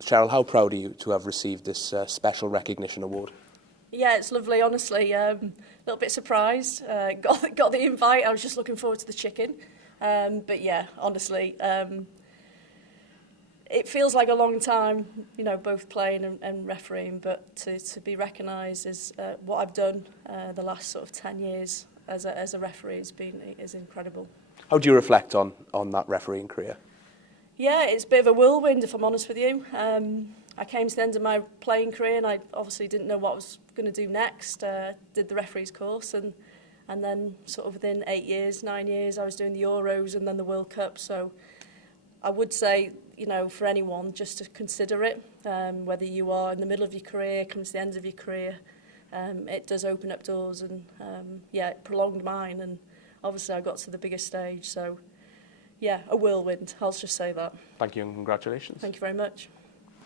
Cheryl, how proud are you to have received this special recognition award? Yeah, it's lovely, honestly. A little bit surprised. Got the invite. I was just looking forward to the chicken. But yeah, honestly, it feels like a long time, you know, both playing and refereeing, but to be recognised as what I've done the last sort of 10 years as a referee is incredible. How do you reflect on that refereeing career? Yeah, it's a bit of a whirlwind, if I'm honest with you. I came to the end of my playing career and I obviously didn't know what I was going to do next. Did the referee's course and then sort of within 8 years, 9 years, I was doing the Euros and then the World Cup. So I would say, you know, for anyone, just to consider it, whether you are in the middle of your career, come to the end of your career, it does open up doors and, yeah, it prolonged mine and obviously I got to the biggest stage. So, yeah, a whirlwind, I'll just say that. Thank you and congratulations. Thank you very much.